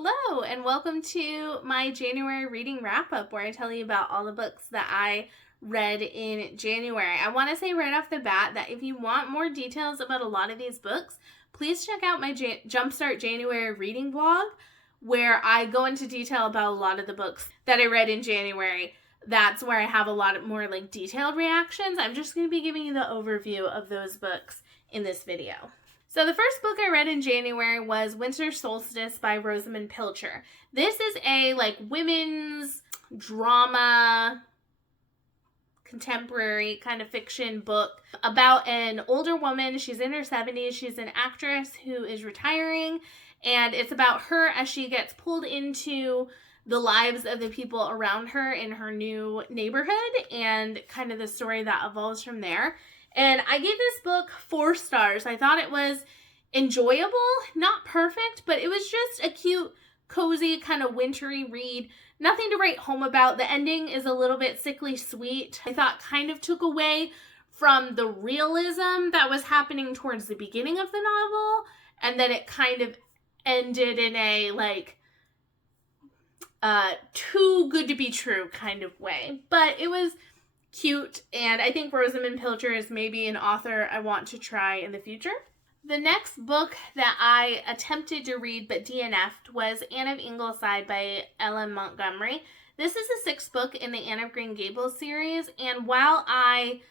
Hello, and welcome to my January reading wrap up where I tell you about all the books that I read in January. I want to say right off the bat that if you want more details about a lot of these books, please check out my Jumpstart January reading vlog where I go into detail about a lot of the books that I read in January. That's where I have a lot more detailed reactions. I'm just going to be giving you the overview of those books in this video. So the first book I read in January was Winter Solstice by Rosamund Pilcher. This is a women's drama, contemporary kind of fiction book about an older woman. She's in her 70s. She's an actress who is retiring, and it's about her as she gets pulled into the lives of the people around her in her new neighborhood and kind of the story that evolves from there. And I gave this book 4 stars. I thought it was enjoyable, not perfect, but it was just a cute, cozy, kind of wintry read. Nothing to write home about. The ending is a little bit sickly sweet. I thought kind of took away from the realism that was happening towards the beginning of the novel, and then it kind of ended in a too good to be true kind of way. But it was cute, and I think Rosamund Pilcher is maybe an author I want to try in the future. The next book that I attempted to read but DNF'd was Anne of Ingleside by L.M. Montgomery. This is the 6th book in the Anne of Green Gables series, and while I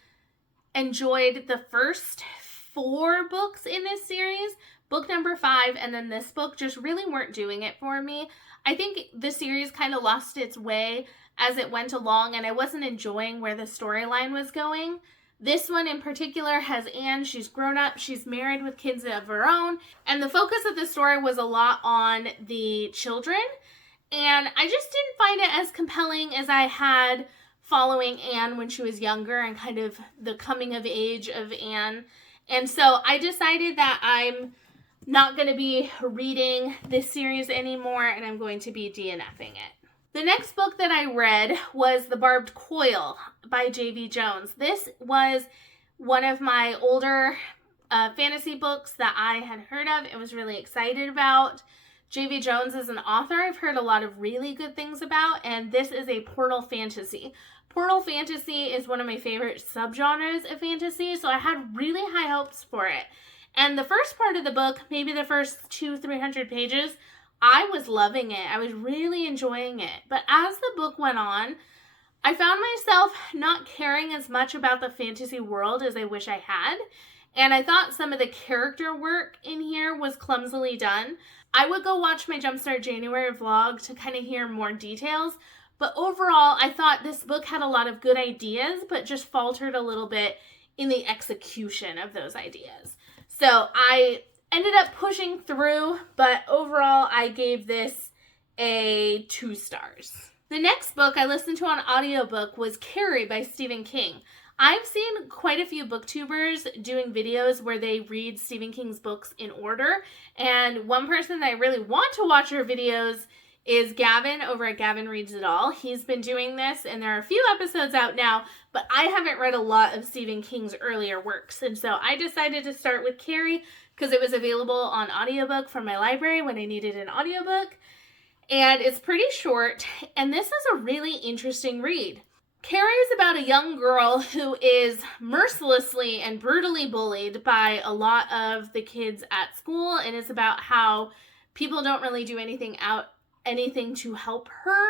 enjoyed the first 4 books in this series, book number 5 and then this book just really weren't doing it for me. I think the series kind of lost its way as it went along, and I wasn't enjoying where the storyline was going. This one in particular has Anne. She's grown up, she's married with kids of her own, and the focus of the story was a lot on the children, and I just didn't find it as compelling as I had following Anne when she was younger and kind of the coming of age of Anne. And so I decided that I'm not going to be reading this series anymore, and I'm going to be DNFing it. The next book that I read was The Barbed Coil by J.V. Jones. This was one of my older fantasy books that I had heard of and was really excited about. J.V. Jones is an author I've heard a lot of really good things about, and this is a portal fantasy. Portal fantasy is one of my favorite subgenres of fantasy, so I had really high hopes for it. And the first part of the book, maybe the first 200-300 pages, I was loving it. I was really enjoying it. But as the book went on, I found myself not caring as much about the fantasy world as I wish I had. And I thought some of the character work in here was clumsily done. I would go watch my Jumpstart January vlog to kind of hear more details. But overall, I thought this book had a lot of good ideas, but just faltered a little bit in the execution of those ideas. So I ended up pushing through, but overall I gave this a 2 stars. The next book I listened to on audiobook was Carrie by Stephen King. I've seen quite a few booktubers doing videos where they read Stephen King's books in order, and one person that I really want to watch her videos is Gavin over at Gavin Reads It All. He's been doing this, and there are a few episodes out now, but I haven't read a lot of Stephen King's earlier works, and so I decided to start with Carrie because it was available on audiobook from my library when I needed an audiobook, and it's pretty short, and this is a really interesting read. Carrie is about a young girl who is mercilessly and brutally bullied by a lot of the kids at school, and it's about how people don't really do anything to help her,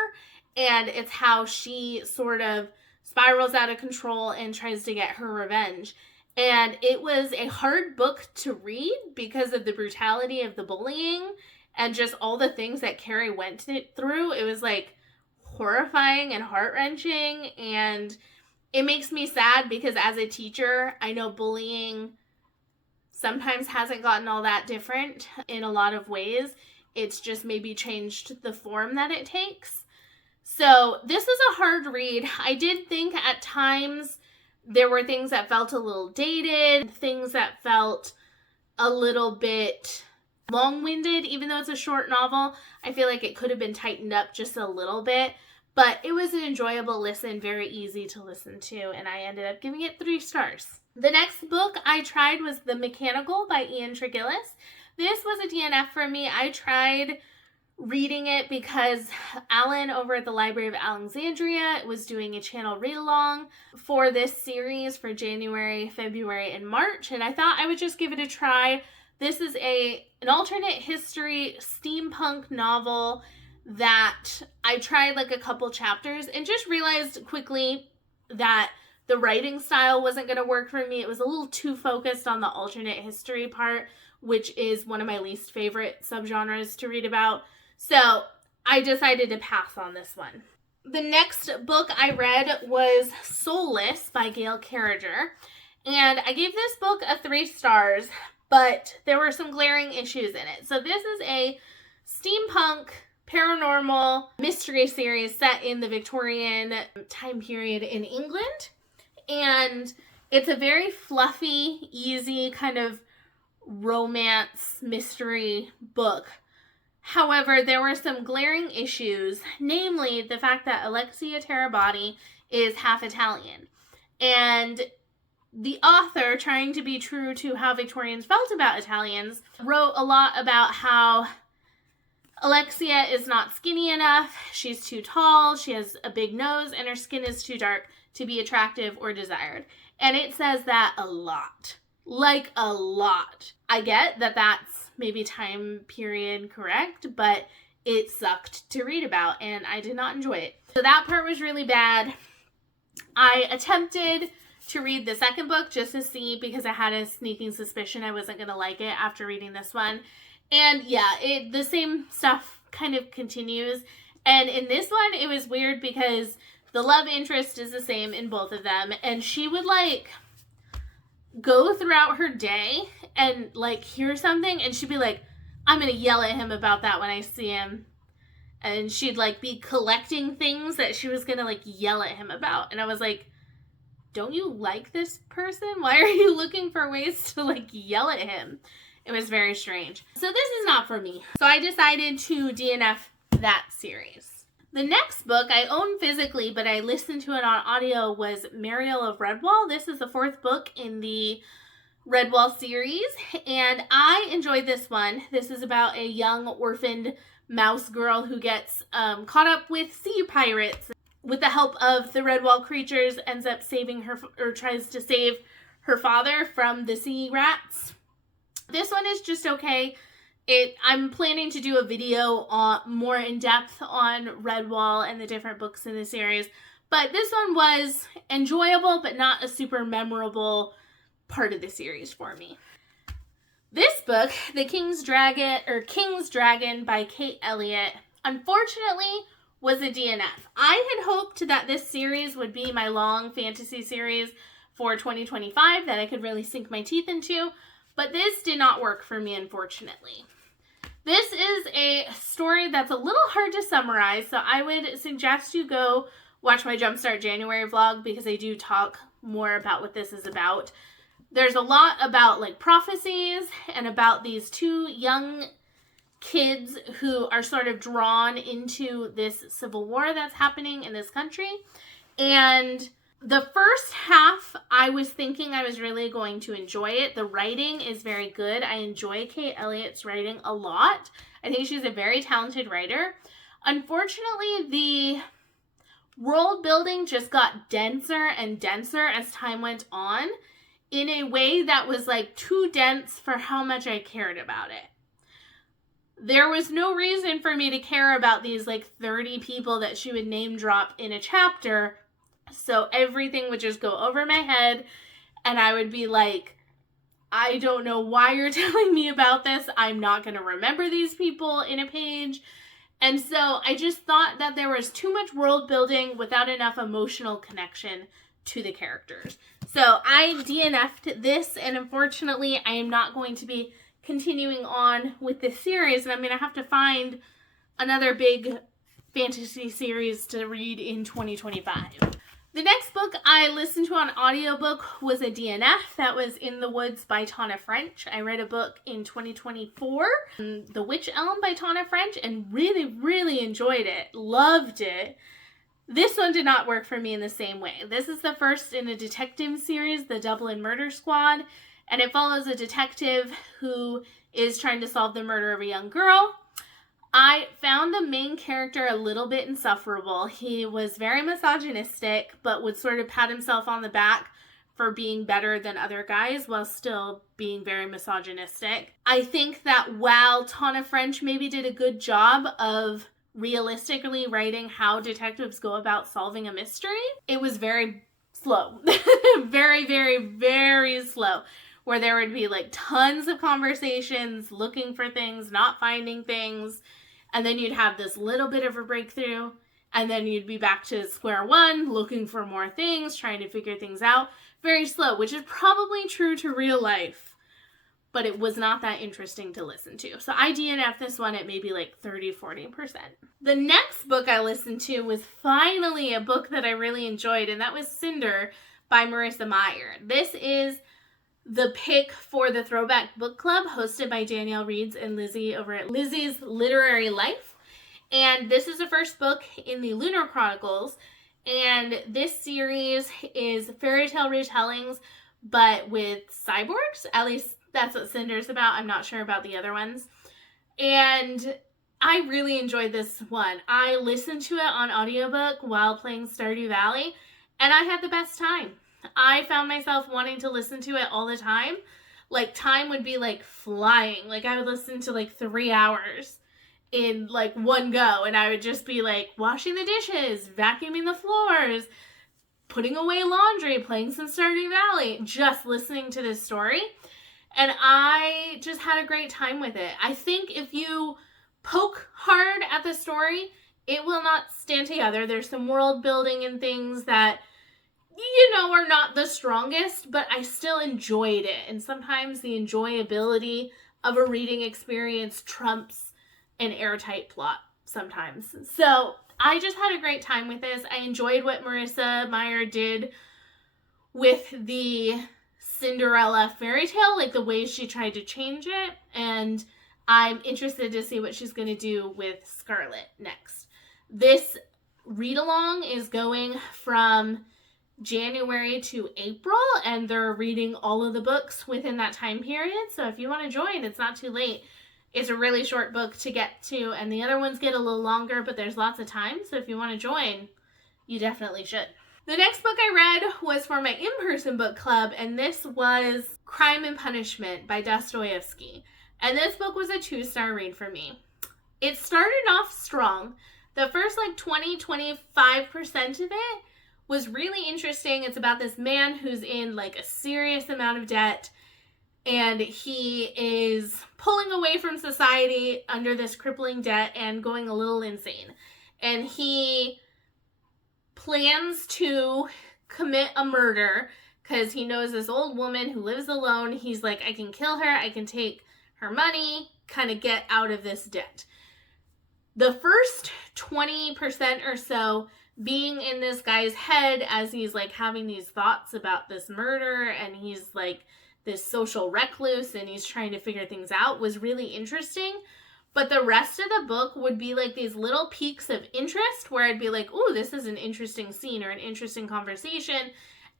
and it's how she sort of spirals out of control and tries to get her revenge. And it was a hard book to read because of the brutality of the bullying and just all the things that Carrie went through. It was horrifying and heart-wrenching, and it makes me sad because as a teacher, I know bullying sometimes hasn't gotten all that different in a lot of ways. It's just maybe changed the form that it takes. So this is a hard read. I did think at times there were things that felt a little dated, things that felt a little bit long-winded. Even though it's a short novel, I feel like it could have been tightened up just a little bit. But it was an enjoyable listen, very easy to listen to, and I ended up giving it 3 stars. The next book I tried was The Mechanical by Ian Tregillis. This was a DNF for me. I tried reading it because Alan over at the Library of Alexandria was doing a channel read-along for this series for January, February, and March, and I thought I would just give it a try. This is an alternate history steampunk novel that I tried like a couple chapters and just realized quickly that the writing style wasn't going to work for me. It was a little too focused on the alternate history part, which is one of my least favorite subgenres to read about. So I decided to pass on this one. The next book I read was Soulless by Gail Carriger. And I gave this book a 3 stars, but there were some glaring issues in it. So this is a steampunk paranormal mystery series set in the Victorian time period in England. And it's a very fluffy, easy kind of romance mystery book. However, there were some glaring issues, namely the fact that Alexia Terabati is half Italian. And the author, trying to be true to how Victorians felt about Italians, wrote a lot about how Alexia is not skinny enough, she's too tall, she has a big nose, and her skin is too dark to be attractive or desired. And it says that a lot. Like a lot. I get that that's maybe time period correct, but it sucked to read about and I did not enjoy it. So that part was really bad. I attempted to read the second book just to see, because I had a sneaking suspicion I wasn't going to like it after reading this one. And yeah, the same stuff kind of continues. And in this one, it was weird because the love interest is the same in both of them. And she would like go throughout her day and like hear something and she'd be like, I'm going to yell at him about that when I see him. And she'd like be collecting things that she was going to like yell at him about. And I was like, don't you like this person? Why are you looking for ways to like yell at him? It was very strange. So this is not for me. So I decided to DNF that series. The next book I own physically, but I listened to it on audio, was Mariel of Redwall. This is the 4th book in the Redwall series, and I enjoyed this one. This is about a young orphaned mouse girl who gets caught up with sea pirates. With the help of the Redwall creatures, ends up saving her, or tries to save her father from the sea rats. This one is just okay. I'm planning to do a video on more in depth on Redwall and the different books in the series, but this one was enjoyable, but not a super memorable part of the series for me. This book, The King's Dragon by Kate Elliott, unfortunately was a DNF. I had hoped that this series would be my long fantasy series for 2025 that I could really sink my teeth into, but this did not work for me, unfortunately. This is a story that's a little hard to summarize, so I would suggest you go watch my Jumpstart January vlog because I do talk more about what this is about. There's a lot about like prophecies and about these 2 young kids who are sort of drawn into this civil war that's happening in this country. And the first half, I was thinking I was really going to enjoy it. The writing is very good. I enjoy Kate Elliott's writing a lot. I think she's a very talented writer. Unfortunately, the world building just got denser and denser as time went on in a way that was like too dense for how much I cared about it. There was no reason for me to care about these like 30 people that she would name drop in a chapter. So everything would just go over my head and I would be like, I don't know why you're telling me about this. I'm not going to remember these people in a page. And so I just thought that there was too much world building without enough emotional connection to the characters. So I DNF'd this, and unfortunately I am not going to be continuing on with this series, and I'm going to have to find another big fantasy series to read in 2025. The next book I listened to on audiobook was a DNF. That was In the Woods by Tana French. I read a book in 2024, The Witch Elm by Tana French, and really, really enjoyed it. Loved it. This one did not work for me in the same way. This is the first in a detective series, The Dublin Murder Squad, and it follows a detective who is trying to solve the murder of a young girl. I found the main character a little bit insufferable. He was very misogynistic, but would sort of pat himself on the back for being better than other guys while still being very misogynistic. I think that while Tana French maybe did a good job of realistically writing how detectives go about solving a mystery, it was very slow. Very, very, very slow. Where there would be like tons of conversations, looking for things, not finding things, and then you'd have this little bit of a breakthrough, and then you'd be back to square one, looking for more things, trying to figure things out. Very slow, which is probably true to real life, but it was not that interesting to listen to. So I DNF this one at maybe like 30-40%. The next book I listened to was finally a book that I really enjoyed, and that was Cinder by Marissa Meyer. This is the pick for the Throwback Book Club, hosted by Danielle Reeds and Lizzie over at Lizzie's Literary Life. And this is the first book in the Lunar Chronicles. And this series is fairy tale retellings, but with cyborgs. At least that's what Cinder's about. I'm not sure about the other ones. And I really enjoyed this one. I listened to it on audiobook while playing Stardew Valley, and I had the best time. I found myself wanting to listen to it all the time. Like, time would be like flying. Like, I would listen to like 3 hours in like one go, and I would just be like washing the dishes, vacuuming the floors, putting away laundry, playing some Stardew Valley, just listening to this story. And I just had a great time with it. I think if you poke hard at the story, it will not stand together. There's some world building and things that, you know, are not the strongest, but I still enjoyed it. And sometimes the enjoyability of a reading experience trumps an airtight plot sometimes. So I just had a great time with this. I enjoyed what Marissa Meyer did with the Cinderella fairy tale, like the way she tried to change it. And I'm interested to see what she's going to do with Scarlet next. This read-along is going from January to April, and they're reading all of the books within that time period. So if you want to join, it's not too late. It's a really short book to get to, and the other ones get a little longer, but there's lots of time. So if you want to join, you definitely should. The next book I read was for my in-person book club, and this was Crime and Punishment by Dostoevsky. And this book was a 2-star read for me. It started off strong. The first like 20-25% of it was really interesting. It's about this man who's in like a serious amount of debt, and he is pulling away from society under this crippling debt and going a little insane. And he plans to commit a murder because he knows this old woman who lives alone. He's like, I can kill her, I can take her money, kind of get out of this debt. The first 20% or so being in this guy's head as he's like having these thoughts about this murder, and he's like this social recluse and he's trying to figure things out, was really interesting. But the rest of the book would be like these little peaks of interest where I'd be like, ooh, this is an interesting scene or an interesting conversation.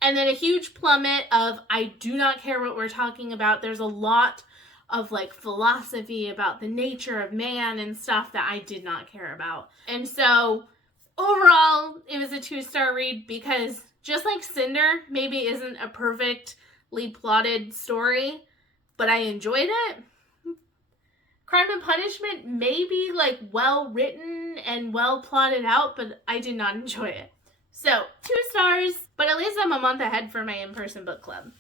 And then a huge plummet of, I do not care what we're talking about. There's a lot of like philosophy about the nature of man and stuff that I did not care about. And so overall, it was a 2-star read because just like Cinder maybe isn't a perfectly plotted story, but I enjoyed it. Crime and Punishment may be like well written and well plotted out, but I did not enjoy it. So 2 stars, but at least I'm a month ahead for my in-person book club.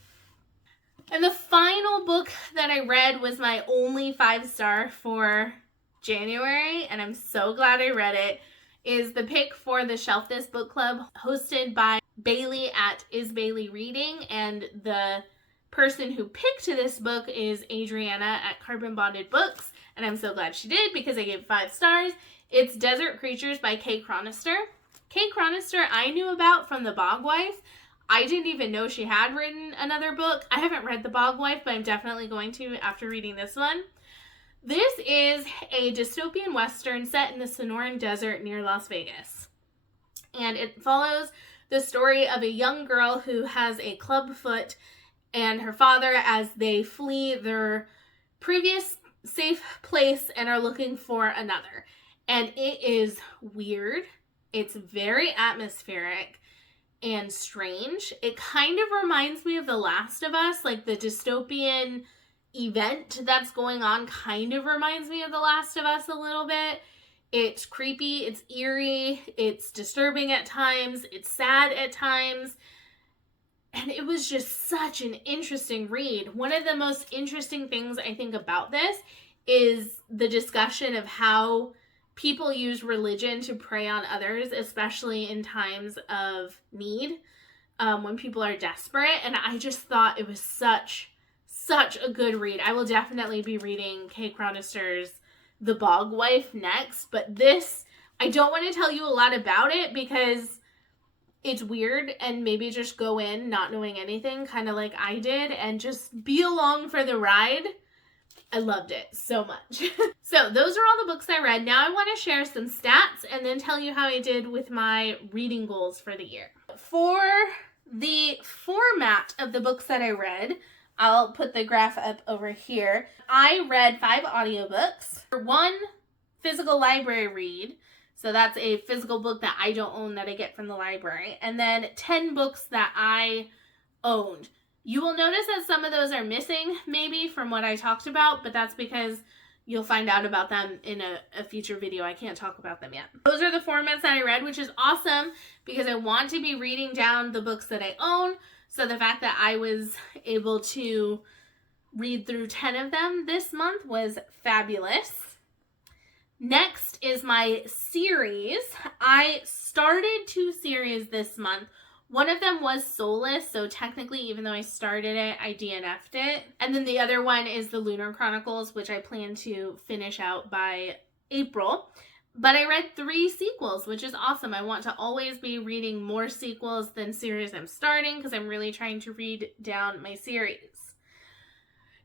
And the final book that I read was my only 5-star for January, and I'm so glad I read it, is the pick for the Shelf This Book Club, hosted by Bailey at Is Bailey Reading, and the person who picked this book is Adriana at Carbon Bonded Books, and I'm so glad she did because I gave 5 stars. It's Desert Creatures by Kay Chronister. Kay Chronister I knew about from The Bog Wife. I didn't even know she had written another book. I haven't read The Bog Wife, but I'm definitely going to after reading this one. This is a dystopian western set in the Sonoran Desert near Las Vegas. And it follows the story of a young girl who has a club foot and her father as they flee their previous safe place and are looking for another. And it is weird. It's very atmospheric and strange. It kind of reminds me of The Last of Us, like the dystopian event that's going on kind of reminds me of The Last of Us a little bit. It's creepy, it's eerie, it's disturbing at times, it's sad at times. And it was just such an interesting read. One of the most interesting things I think about this is the discussion of how people use religion to prey on others, especially in times of need, when people are desperate. And I just thought it was such a good read. I will definitely be reading Kay Cronister's The Bog Wife next, but this, I don't want to tell you a lot about it because it's weird, and maybe just go in not knowing anything, kind of like I did, and just be along for the ride. I loved it so much. So those are all the books I read. Now I want to share some stats and then tell you how I did with my reading goals for the year. For the format of the books that I read, I'll put the graph up over here. I read 5 audiobooks, 1 physical library read. So that's a physical book that I don't own that I get from the library. And then 10 books that I owned. You will notice that some of those are missing, maybe, from what I talked about, but that's because you'll find out about them in a future video. I can't talk about them yet. Those are the formats that I read, which is awesome because I want to be reading down the books that I own. So the fact that I was able to read through 10 of them this month was fabulous. Next is my series. I started 2 series this month. One of them was Soulless, so technically, even though I started it, I DNF'd it. And then the other one is the Lunar Chronicles, which I plan to finish out by April. But I read 3 sequels, which is awesome. I want to always be reading more sequels than series I'm starting because I'm really trying to read down my series.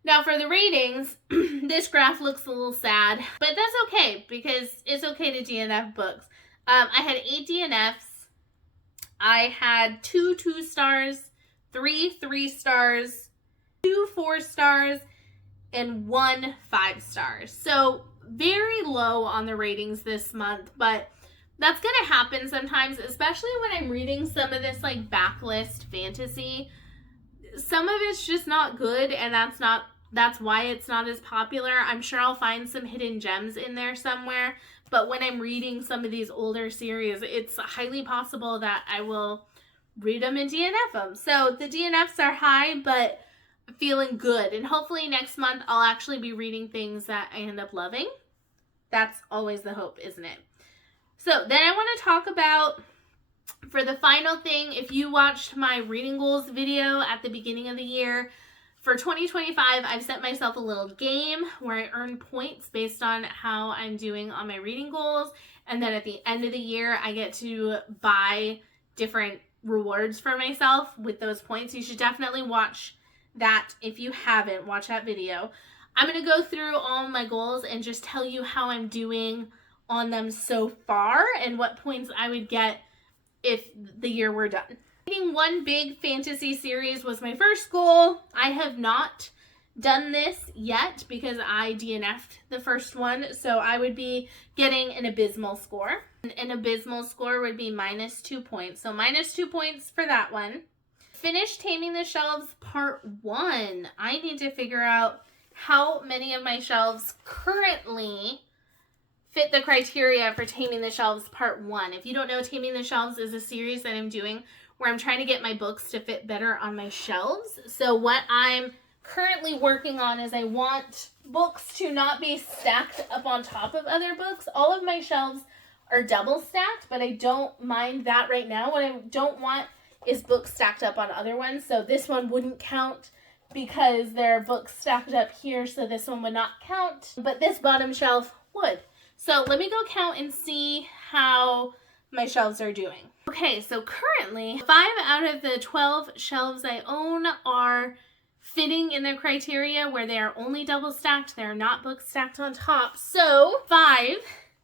Now for the ratings, this graph looks a little sad, but that's okay because it's okay to DNF books. I had 8 DNFs. I had 2 2-stars, 3 3-stars, 2 4-stars, and 1 5-star. So very low on the ratings this month, but that's going to happen sometimes, especially when I'm reading some of this like backlist fantasy. Some of it's just not good, and that's why it's not as popular. I'm sure I'll find some hidden gems in there somewhere, but when I'm reading some of these older series, it's highly possible that I will read them and DNF them. So the DNFs are high, but feeling good. And hopefully next month I'll actually be reading things that I end up loving. That's always the hope, isn't it? So then I want to talk about, for the final thing, if you watched my reading goals video at the beginning of the year, for 2025, I've set myself a little game where I earn points based on how I'm doing on my reading goals. And then at the end of the year, I get to buy different rewards for myself with those points. You should definitely watch that if you haven't. Watch that video. I'm going to go through all my goals and just tell you how I'm doing on them so far and what points I would get if the year were done. Reading 1 big fantasy series was my first goal. I have not done this yet because I DNF'd the first one, so I would be getting an abysmal score. An abysmal score would be -2 points, so -2 points for that one. Finish Taming the Shelves Part 1. I need to figure out how many of my shelves currently fit the criteria for Taming the Shelves Part 1. If you don't know, Taming the Shelves is a series that I'm doing where I'm trying to get my books to fit better on my shelves. So what I'm currently working on is I want books to not be stacked up on top of other books. All of my shelves are double stacked, but I don't mind that right now. What I don't want is books stacked up on other ones. So this one wouldn't count because there are books stacked up here, so this one would not count. But this bottom shelf would. So let me go count and see how my shelves are doing. Okay, so currently 5 out of the 12 shelves I own are fitting in their criteria where they are only double stacked. They're not books stacked on top. So 5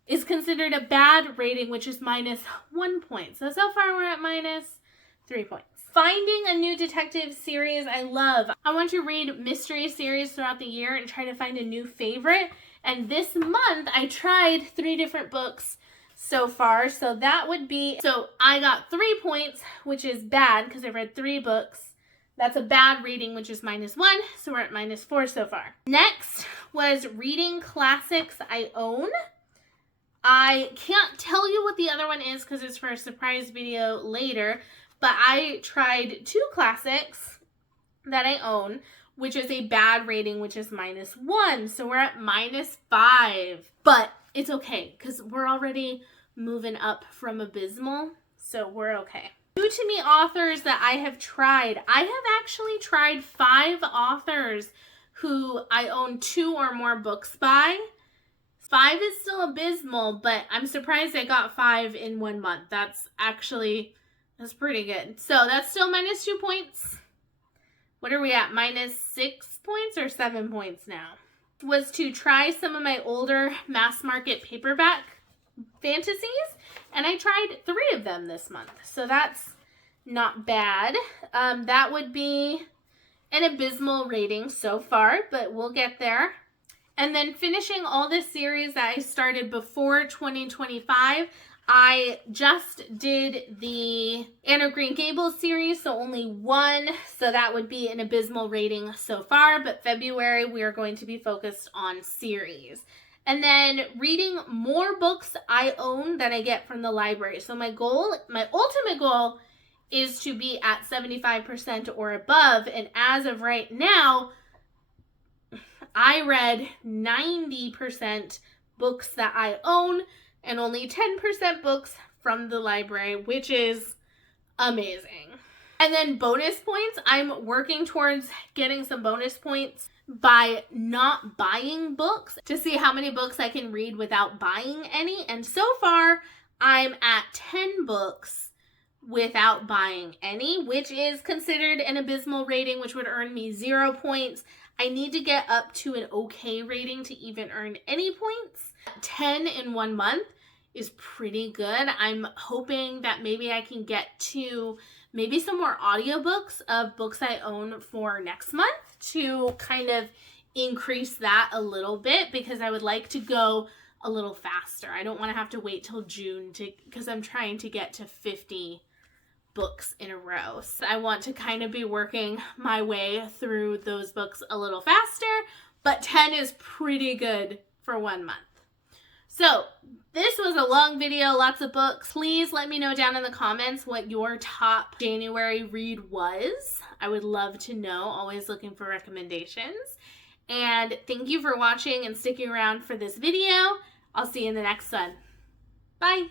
is considered a bad rating, which is -1 point. So far we're at -3 points. finding a new detective series I love. I want to read mystery series throughout the year and try to find a new favorite. And this month I tried 3 different books so far. So that would be, so I got 3 points, which is bad because I read 3 books. That's a bad reading, which is -1. So we're at -4 so far. Next was reading classics I own. I can't tell you what the other one is because it's for a surprise video later, but I tried 2 classics that I own, which is a bad rating, which is -1. So we're at -5. But it's okay because we're already moving up from abysmal, so we're okay. New to me authors that I have tried. I have actually tried 5 authors who I own 2 or more books by. 5 is still abysmal, but I'm surprised I got 5 in 1 month. That's pretty good. So that's still -2 points. What are we at? -6 points or 7 points now? Was to try some of my older mass market paperback fantasies, and I tried 3 of them this month. So that's not bad. That would be an abysmal rating so far, but we'll get there. And then finishing all this series that I started before 2025, I just did the Anne of Green Gables series, so only 1. So that would be an abysmal rating so far. But February, we are going to be focused on series. And then reading more books I own that I get from the library. So my ultimate goal is to be at 75% or above. And as of right now, I read 90% books that I own and only 10% books from the library, which is amazing. And then bonus points. I'm working towards getting some bonus points by not buying books to see how many books I can read without buying any. And so far, I'm at 10 books without buying any, which is considered an abysmal rating, which would earn me 0 points. I need to get up to an okay rating to even earn any points. 10 in 1 month is pretty good. I'm hoping that maybe I can get to maybe some more audiobooks of books I own for next month to kind of increase that a little bit, because I would like to go a little faster. I don't want to have to wait till June because I'm trying to get to 50 books in a row. So I want to kind of be working my way through those books a little faster, but 10 is pretty good for 1 month. So this was a long video, lots of books. Please let me know down in the comments what your top January read was. I would love to know, always looking for recommendations. And thank you for watching and sticking around for this video. I'll see you in the next one. Bye.